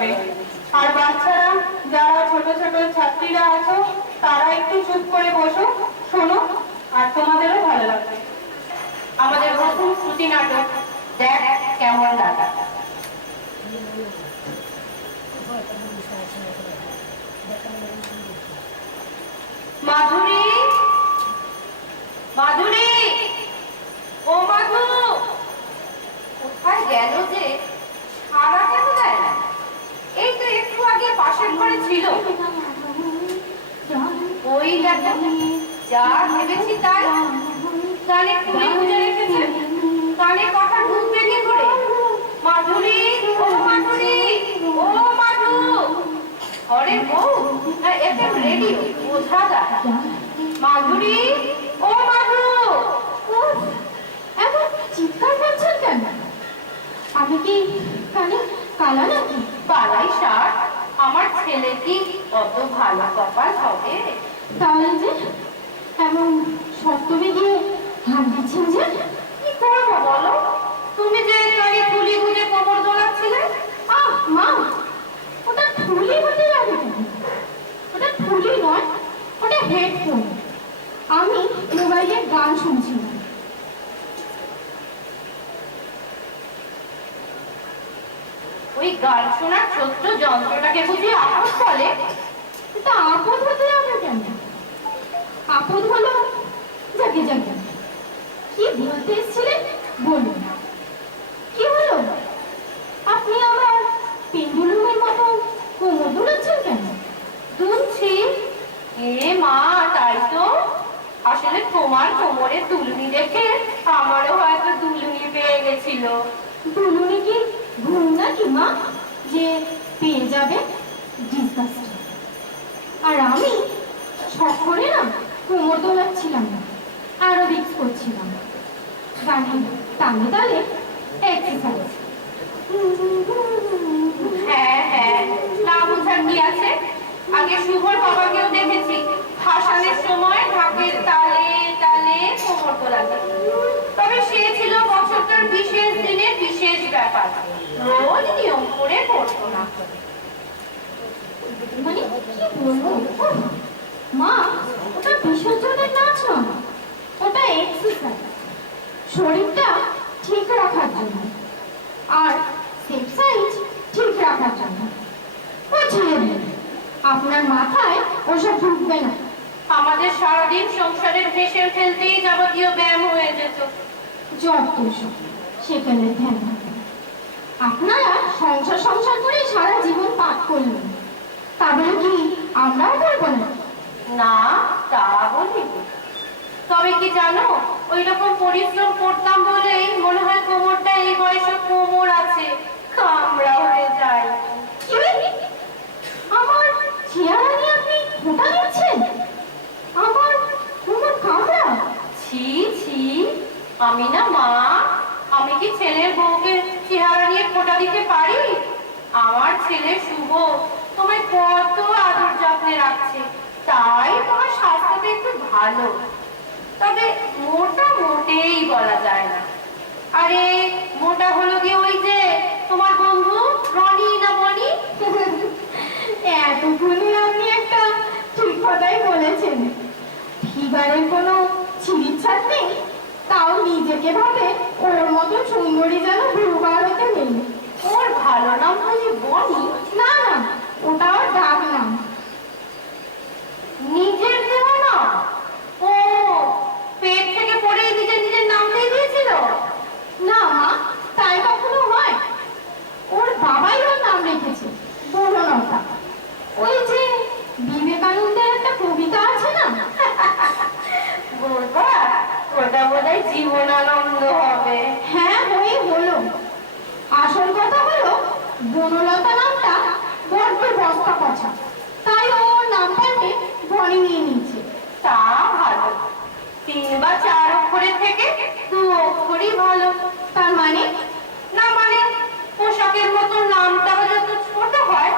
লাগবে। আর বাচ্চারা, যারা ছোট ছোট ছাত্রীরা আছো, তারা একটু চুপ করে বসো, শোনো, আর তোমাদেরও ভালো লাগবে। আমাদের নতুন শ্রুতি নাটক দেখ কেমন লাগে। মাধুরী, মাধুরী, ও মাধু, কোথায় গেল যে? সারা কেন দেয় না? এই তো একটু আগে পাশের ঘরে ছিল। ওই দেখো, যা ভেবেছি তাই, কানে খুলে খুঁজে রেখেছে। কানে কথা ঢুকবে কি করে? মাধুরী, ও মাধুরী, ও মাধু। ঘরে বউ না এফএম রেডিও, বোঝা যায়। মাধুরী, ও মাধু। এমন চিৎকার করছেন কেন? আমি কি কানে কালা নাকি? পালাই সার, আমার ছেলে কি অত ভালো কপাল হবে? তাহলে যে এমন সপ্তমে গিয়ে হাত দিচ্ছেন যে? কি করবো বলো? তুমি যে কানে খুলি খুঁজে কোমর দোলাচ্ছিলে। আহ মা, ওটা ঠুলি হতে যাবে কেন? ওটা ঠুলি নয়, ওটা হেডফোন। আমি মোবাইলে গান শুনছিলাম। ওই গান শোনার ছোট্ট যন্ত্রটাকে বুঝি আপদ বলে? এটা আপদ হতে যাবে কেন? আপদ হলো, যাকে যাকে কি বলতে এসেছিলেন বলুন। কি হলো? আপনি আমার পেন্ডুলুমের মতো কোমর দুলাচ্ছেন কেন? দুলছি। এ মা, তাই তো। আসলে তোমার কোমরে দুলুনি দেখে আমারও হয়তো দুলুনি পেয়ে গেছিল। দুলুনি কি ঘুম নাকি মা যে পেয়ে যাবে? ডিসগাস্টিং। আর আমি শখ করে না কোমর দোলাচ্ছিলাম না, অ্যারোবিক্স করছিলাম। গানের তালে তালে এক্সারসাইজ। হ্যাঁ হ্যাঁ, না বোঝার কি আছে? আগে শুভর বাবাকেও দেখেছি ভাসানের সময় ঢাকের তালে তালে কোমর দোলাতে। তবে সে ছিল বছরটার বিশেষ দিনের বিশেষ ব্যাপার, রোজ নিয়ম করে করতো না। মানে কি বলবো মা, ওটা বিসর্জনের নাচ নয়, ওটা এক্সারসাইজ। শরীরটা ঠিক রাখার জন্য আর সেফ সাইজ ঠিক রাখার জন্য। ও ছেলে, আপনার মাথায় ওসব ঢুকবে না। আমাদের সারাদিন সংসারের ভেসে ফেলতেই যাবতীয় ব্যায়াম হয়ে যেত। যত সব সেখানে ধ্যান থাকে। আপনারা সংসার সংসার করে সারা জীবন পাঠ করলেন, তা বলে কি আমরাও করবো না? না, তা বলিনি। তবে কি জানো, ওই রকম পরিশ্রম করতাম বলেই মনে হয় কোমরটা এই বয়সে কোমর আছে, কামড়া হয়ে যায়। আমার চেহারা নিয়ে আপনি ফোঁটা দিচ্ছেন? আমার কোমর কামড়া? ছি ছি, আমি না মা, আমি কি ছেলের বউকে চেহারা নিয়ে ফোঁটা দিতে পারি? আমার ছেলে শুভ তোমায় কত আদর যত্নে রাখছে, তাই তোমার স্বাস্থ্যটা একটু ভালো। তবে মোটা মোটেই বলা যায় না। আরে মোটা হলো কি ওই যে তোমার বন্ধু রনি না বনি? এতক্ষণে আপনি একটা ঠিক কথাই বলেছেন। ফিগারের কোনো ছিঁড়িচ্ছাড় নেই, তাও নিজেকে ভাবে ওর মতো সুন্দরী যেন দুবার হতে নেই। ওর ভালো নাম বলি বনি? না না, ওটা ওর ডাক নাম। নিজের দেওয়া না? ও, পেট থেকে পড়েই নিজের নিজের নাম দিয়ে দিয়েছিল? না মা, তাই কখনো হয়? ওর বাবাই ওর নাম রেখেছে বনলতা। ওই যে বিবেকানন্দের একটা কবিতা আছে না? বলবা, ওটা বোধহয় জীবনানন্দ হবে। হ্যাঁ, ওই হলো। আসল কথা হলো বনলতা নামটা বড্ড বস্তা পচা, তাই ওর নামটাকে বনি নিয়ে নিচ্ছে। তা ভালো, 3 বা 4 অক্ষরের থেকে 2 অক্ষরই ভালো। তার মানে? না মানে, পোশাকের মতো নামটাও যত ছোট হয়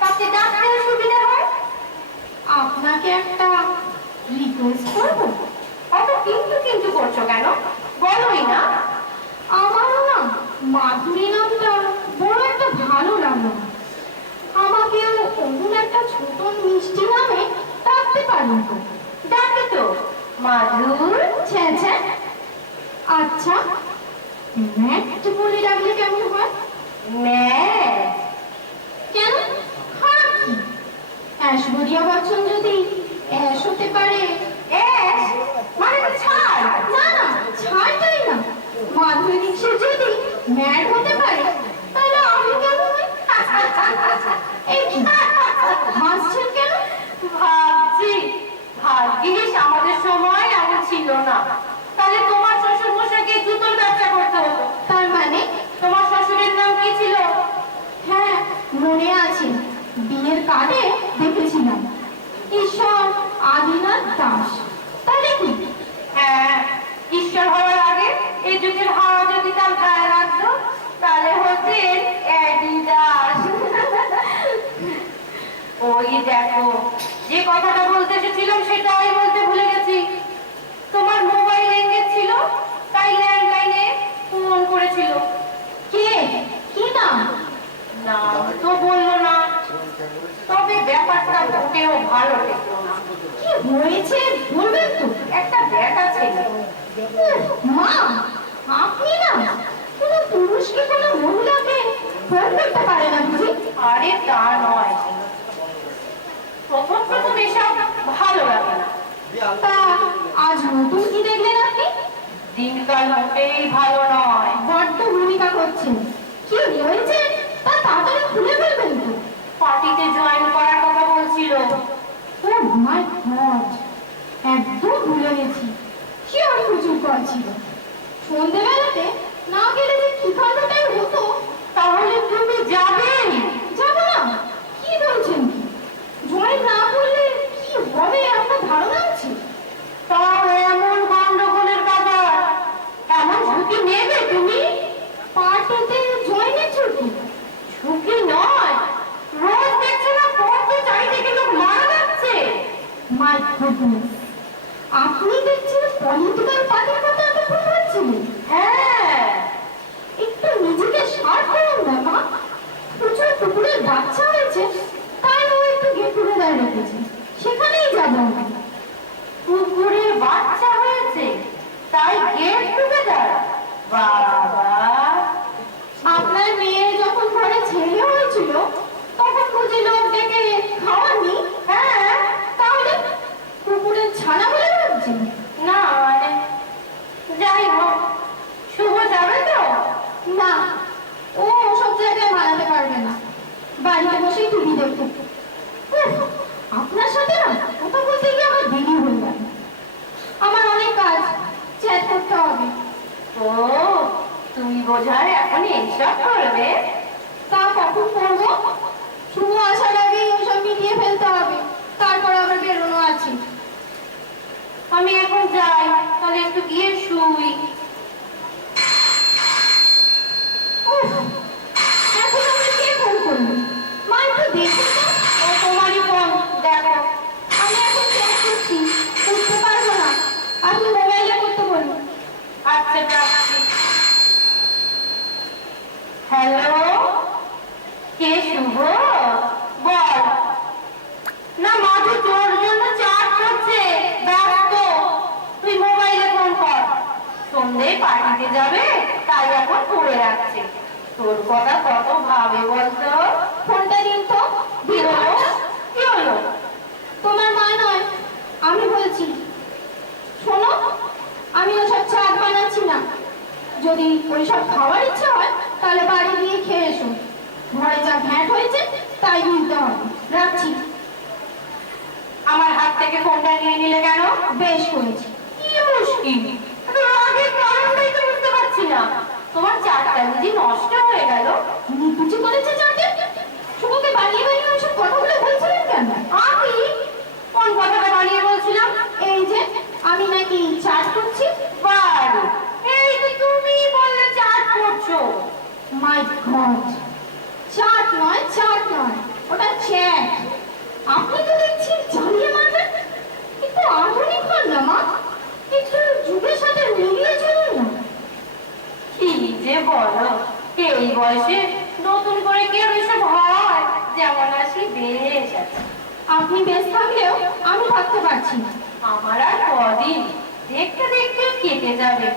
তাতে ডাকতেও সুবিধা হয়। আপনাকে একটা রিকোয়েস্ট করবো। অত কিন্তু কিন্তু করছো কেন? বলোই না। আমারও না মাধুরী নামটা বড় একটা ভালো লাগলো না। মাধুর। ছ্যা ছ্যা। আচ্ছা, ম্যাট বলে ডাকলে কেমন হয়? ম্যাট? কেন, খারাপ কি? ঐশ্বরিয়া বচ্চন যদি অ্যাশ হতে পারে। অ্যাশ মানে তো ছাড়। না না, ছাড়টাই না, মাধুরী দীক্ষিত যদি ম্যাড হতে পারে তাহলে আমি কেন হই? এই কি, হাসছেন কেন? ভাবছি, ভাগ্যিস আমাদের সময় এমন ছিল না, তাহলে তোমার শ্বশুর মশাইকে জুতোর ব্যবসা করতে হতো। তার মানে? তোমার শ্বশুরের নাম কি ছিল? হ্যাঁ, মনে আছে, বিয়ের কার্ডে দেখেছিলাম, ঈশ্বর আদিনাথ দাস। তাহলে কি? হ্যাঁ, ঈশ্বর হওয়ার আগে এই যুগের হাওয়া যদি তার গায়ে লাগতো তাহলে হতেন অ্যাডিডাস। ওই দেখো, যে কথাটা বলতে এসেছিলাম সেটাই বলতে ভুলে গেছি। তোমার মোবাইল এঙ্গেজ ছিল, তাই ল্যান্ডলাইনে ফোন করেছিল। কে? কি নাম? নাম তো বললো না, তবে ব্যাপারটা মোটেও ভালো লাগলো না। কি হয়েছে বলবেন তো? একটা ব্যাটা ছেলে। উফ, মা, আপনি না কোনো পুরুষকে কোনো মহিলাকে ফোন করতে পারে না বুঝি? আরে তা নয়, প্রথম প্রথম এসব ভালো লাগে না। তা আজ নতুন কি দেখলেন আপনি? দিনকাল মোটেই ভালো নয়। বড্ড ভূমিকা করছেন। কি হয়েছে তা তাড়াতাড়ি খুলে বলবেন তো। পার্টিতে জয়েন করার কথা বলছিল। ও মাই গড, একদম ভুলে গেছি। কি আর প্রচুর করছিল, সন্ধ্যেবেলাতে না গেলে যে কি কাণ্ডটাই হতো। তাহলে তুমি যাবে? যাবো না? কি বলছেন কি? জয়েন না করলে কি হবে আপনার ধারণা আছে? তাও এমন গন্ডগোলের বাজার, এমন ঝুঁকি নেবে তুমি? পার্টিতে জয়েনের ঝুঁকি? ঝুঁকি নয়, রোজ দেখছো না কত চারিদিকে লোক মারা যাচ্ছে। মাই গুডনেস, আপনি দেখছেন পলিটিক্যাল পার্টির কথা এতক্ষণ ভাবছিলেন? হ্যাঁ, একটু নিজেকে সার করুন না মা। প্রচুর কুকুরের বাচ্চা হয়েছে, তাই ও একটু গেট টুগেদার রেখেছে, সেখানেই যাবো আমরা। কুকুরের বাচ্চা হয়েছে তাই গেট টুগেদার? বাবা, আপনার মেয়ের যখন ঘরে ছেলে হয়েছিল তখন বুঝি লোক ডেকে খাওয়াননি? হ্যাঁ। তাহলে কুকুরের ছানা বলে ভাবছেন? না মানে, যাই হোক, শুভ যাবে তো? না, ও সব জায়গায় মানাতে পারবে না, বাড়িতে বসেই টিভি দেখুক। উফ, আপনার সাথে না কথা বলতে গিয়ে আমার দেরি হয়ে গেল। আমার অনেক কাজ, চ্যাট করতে হবে। ও, তুমি বোঝায় এখন এইসব করবে? তা কখন করবো? শুভ আসার আগেই ওসব মিলিয়ে ফেলতে হবে, তারপর আবার বেরোনো আছে। আমি এখন যাই, তাহলে একটু গিয়ে শুই। উফ, এখন আমরা কে ফোন করলো? মা একটু দেখুন তো। ও তোমারই ফোন, দেখো। আমি এখন চ্যাট করছি, উঠতে পারবো না, আপনি মোবাইলে করতে বলুন। আচ্ছা, রাখছি। হ্যালো, কে শুভ? বল। না, মাধু তোর জন্য চাট করছে, ব্যস্ত, তুই মোবাইলে ফোন কর। সন্ধ্যে পার্টিতে যাবে, তাই এখন করে রাখছে। তোর কথা কত ভাবে বলতো। ফোনটা দিন তো। কি হলো? কি হলো? তোমার মা নয়, আমি বলছি। শোনো, আমি ওসব চাট বানাচ্ছি না। যদি ওইসব খাওয়ার ইচ্ছা হয় তাহলে বাড়ি গিয়ে খেয়ে এসো। ঘরে যা ভ্যাট হয়েছে তাই নিতে হবে। রাখছি। আমার হাত থেকে ফোনটা নিয়ে নিলে কেন? বেশ করেছি। কি মুশকিল, রাগের কারণটাই তো বুঝতে পারছি না। তোমার চাটটা যদি নষ্ট হয়ে গেল। নিকুচি করেছে চাটে? শুভকে বানিয়ে বানিয়ে ওইসব কথাগুলো বলছিলেন কেন? আমি কোন কথাটা বানিয়ে বলছিলাম? এই যে আমি নাকি চাট করছি। বাড়ি, এই তো তুমি বললে চাট করছো। মাই গড, চাট নয়, চাট নয়, ওটা চ্যাট। আপনি তো দেখছি জ্বালিয়ে মারবেন। একটু আধুনিক হন না মা, একটু যুগের সাথে মিলিয়ে চলুন না। কি যে বলো, এই বয়সে নতুন করে কেউ এসব হয়? যেমন আসি বেশ আছে। আপনি বেশ থাকলেও আমি থাকতে পারছি না। আমার আর কদিন, দেখতে দেখতে কেটে যাবে।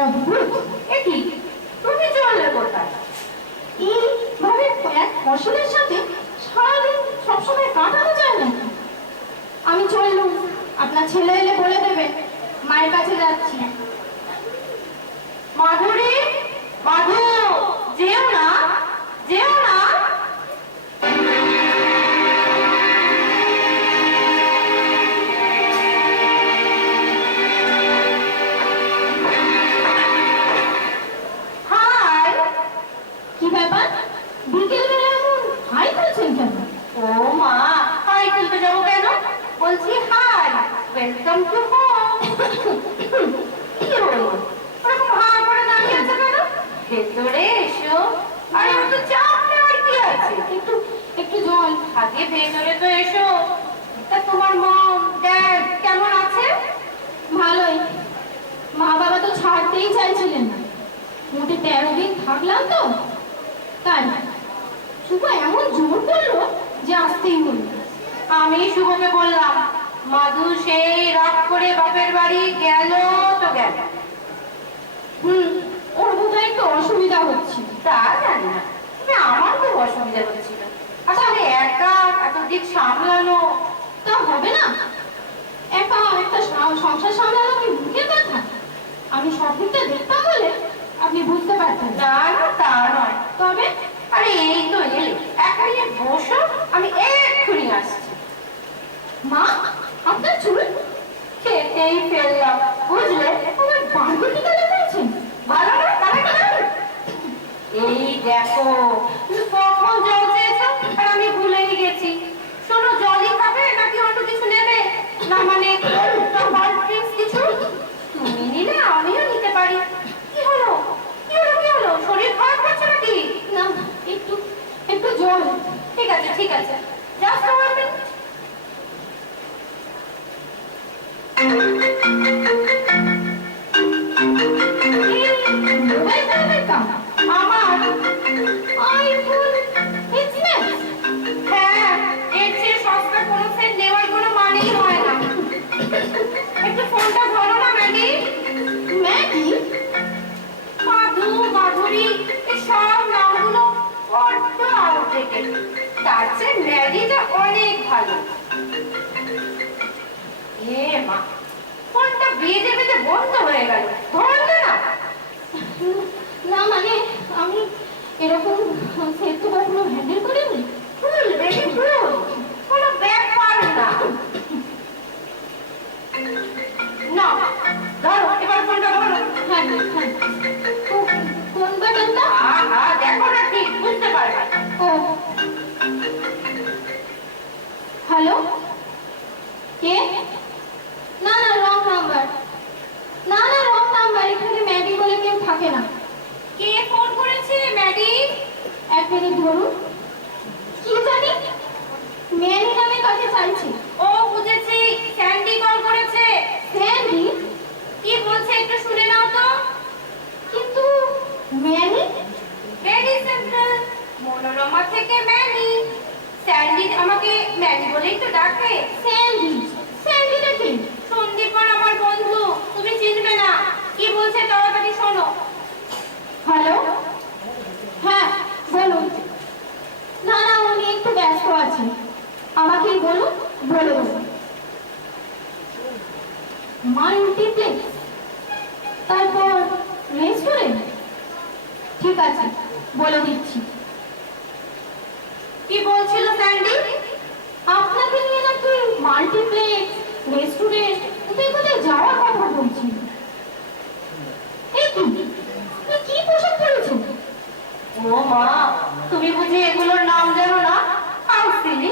অদ্ভুত। এ কি, তুমি চললে কোথায়? এইভাবে এক ফসলের সাথে সারাদিন সবসময় কাটানো যায় না। আমি চললুম, আপনার ছেলে এলে বলে দেবে মায়ের কাছে যাচ্ছি। মাধুরী, মাধু, যেও না, যেও না। হাই। কি ব্যাপার, বিকেল বেলা এমন হাই করছেন কেন? ও মা, হাই তুলতে যাবো কেন? বলছি হাই, ওয়েলকাম টু হোম। কি হলো, ওরকম হা করে দাঁড়িয়ে আছে কেন? ভেতরে এসো। আরে আমি তো চাপ নেওয়ার কি আছে? একটু একটু জল। আগে ভেতরে তো এসো। তা তোমার মম ড্যাড কেমন আছে? ভালোই। মা বাবা তো ছাড়তেই চাইছিলেন না। মোটে 13 দিন থাকলাম তো, তাই শুভ এমন জোর করলো যে আসতেই হলো। আমি শুভকে বললাম, মাধু সেই রাগ করে বাপের বাড়ি গেল তো গেল। ওর বোধহয় একটু অসুবিধা হচ্ছে। তা জানি না, তবে আমার খুব অসুবিধা হচ্ছিল। আসলে একা এত দিক সামলানো। তা হবে না, একা একটা সংসার সামলানো কি মুখের কথা? আমি সব দিকটা দেখতাম বলে আপনি বুঝতে পারতেন। না না, তা নয়। তবে আরে এই তো এলে, 1 মিনিট বসো, আমি এক্ষুনি আসছি। মা, আপনার চুল কেটেই ফেললাম, বুঝলে? আমার বাঁধটি কালে পেয়েছেন। ভালো না, তাহলে কেন? এই দেখো, তুমি কখন জল চেয়েছো আর আমি ভুলেই গেছি। শোনো, জলই খাবে নাকি অন্য কিছু নেবে? না মানে কোল্ড ড্রিঙ্কস কিছু? তুমি নিলে আমিও নিতে পারি। কি হলো, কি হলো, কি হলো? শরীর খারাপ করছে নাকি? না, একটু একটু জল। ঠিক আছে, ঠিক আছে, জাস্ট আ মিনিট। মোবাইল চালাবেন কা? আমার আইফোন এক্সম্যাক্স। হ্যাঁ, এর চেয়ে সস্তা কোনো সেট নেওয়ার কোনো মানেই হয় না। একটু ফোনটা ধরো না ম্যাগি। ম্যাগি? মাধু, মাধুরী, এই সব নামগুলো বড্ড আউটডেটেড। তার চেয়ে ম্যাগিটা অনেক ভালো। এ মা, ফোনটা বেজে বেজে বন্ধ হয়ে গেল, ধরলে না? না মানে আমি এরকম সেট তো কখনো হ্যান্ডেল করিনি। ফুল বেবি ফুল, কোনো ব্যাপার না। না, ধরো, এবার ফোনটা ধরো। হ্যাঁ হ্যাঁ। কোন বাটনটা? আহা, দেখো না, ঠিক বুঝতে পারবে। ও, হ্যালো, কে? না না, রং নাম্বার। না না, রং নাম্বার। এখানে ম্যাডি বলে কেউ থাকে না। কে ফোন করেছে ম্যাডি? 1 মিনিট ধরুন। কি জানি, ম্যানি নামে কাকে চাইছি। ও বুঝেছি, স্যান্ডি কল করেছে। স্যান্ডি? কি বলছে একটু শুনে নাও তো। কিন্তু ম্যানি? ভেরি সিম্পল, মনোরমা থেকে ম্যানি। স্যান্ডি আমাকে ম্যানি বলেই তো ডাকে। স্যান্ডি? স্যান্ডিটা কি? সন্দীপন আমার বন্ধু, তুমি চিনবে না। কি বলছে তাড়াতাড়ি শোনো। হ্যালো, হ্যাঁ বলুন। না না, উনি একটু ব্যস্ত আছেন, আমাকেই বলুন, বলে দেবো। মাল্টিপ্লেক্স, তারপর রেস্টুরেন্ট। ঠিক আছে, বলে দিচ্ছি। কি বলছিল স্যান্ডি? আপনাকে নিয়ে নাকি মাল্টিপ্লেক্স, রেস্টুরেন্ট, কোথায় কোথায় যাওয়ার কথা বলছি। এই কি, আপনি কি পোশাক পরেছেন? ও মা, তুমি বুঝি এগুলোর নাম জানো না? হাউ সিলি,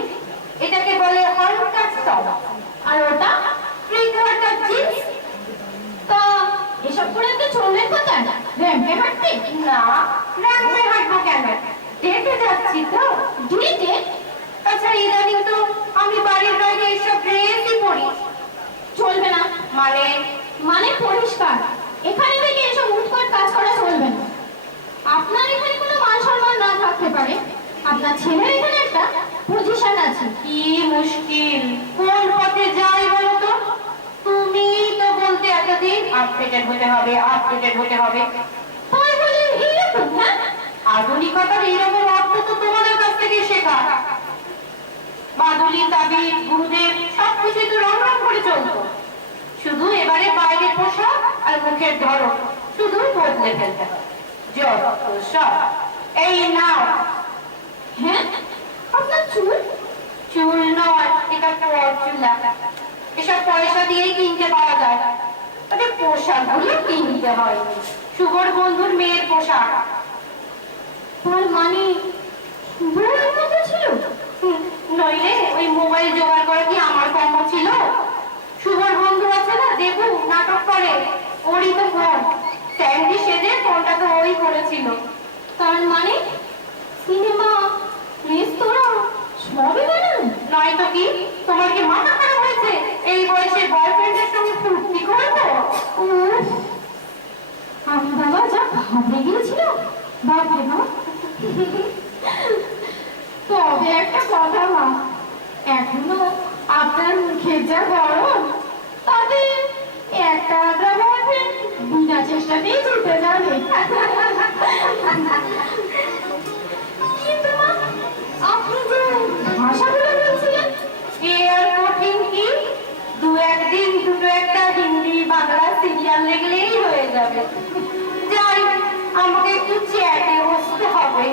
এটাকে বলে হলকাট টপ। আর ওটা? Three quarter jeans. তা এসব করে আপনি চললেন কোথায়? র্যাম্পে হাঁটতে? না, রাখবে হাঁটবো কেন? ডেটে যাচ্ছি তো। ডেটে? আচ্ছা, ইদানিং তো আমি বাড়ির বাইরে এসব ড্রেসই পরি। চলবে না। মানে? মানে পরিষ্কার, এখানে থেকে এসব উৎকট কাজ করা চলবে না। আপনার এখানে কোনো মান সম্মান না থাকতে পারে, আপনার ছেলের এখানে একটা পজিশন আছে। কি মুশকিল, কোন পথে যাই বলো তো? তুমি তো আপডেটেড হতে হবে, আপডেটেড হতে হবে। তাই বলে এইরকম? হ্যাঁ, আধুনিকতার এইরকম অর্থ তো তোমাদের কাছ থেকে শেখা। বাদুলি, তাবিজ, গুরুদেব সবকিছুই তো রং রং করে চলতো। শুধু এবারে বাইরের পোশাক আর মুখের ধরন শুধু বদলে ফেলতে হবে। যত সব। এই নাও। হ্যাঁ, আপনার চুল? চুল নয়, এটা চুলা। এসব পয়সা দিয়েই কিনতে পাওয়া যায়। তবে পোশাকগুলো কিনতে হয়। শুভর বন্ধুর মেয়ের পোশাক। তার মানে শুভর মতো ছিল? নইলে ওই মোবাইল জোগাড় করা কি আমার কর্ম ছিল? শুভর বন্ধু আছে না, দেবু, নাটক করে, ওরই তো ফোন। স্যান্ডি সেজে ফোনটা তো ওই করেছিল। তার মানে সিনেমা, রেস্তোরাঁ সবই বানান? নয়তো কি? তোমার কি মাথা খারাপ হয়েছে? এই বয়সে বয়ফ্রেন্ডের সঙ্গে ফুর্তি করবো? উফ, আমি বাবা যা ভাবে গিয়েছিল, বাপরে বাপ। তবে একটা কথা মা, এখনো আপনার মুখের যা গরম, তাতে একটা আদ্রা বয়ফ্রেন্ড বিনা চেষ্টাতেই জিতে যাবে। কিন্তু মা, আপনি যে ভাষাগুলো বলছিলেন, এ আর কঠিন কি? দু একদিন দুটো একটা হিন্দি বাংলা সিরিয়াল দেখলেই হয়ে যাবে। যাই, আমাকে একটু চ্যাটে বসতে হবে।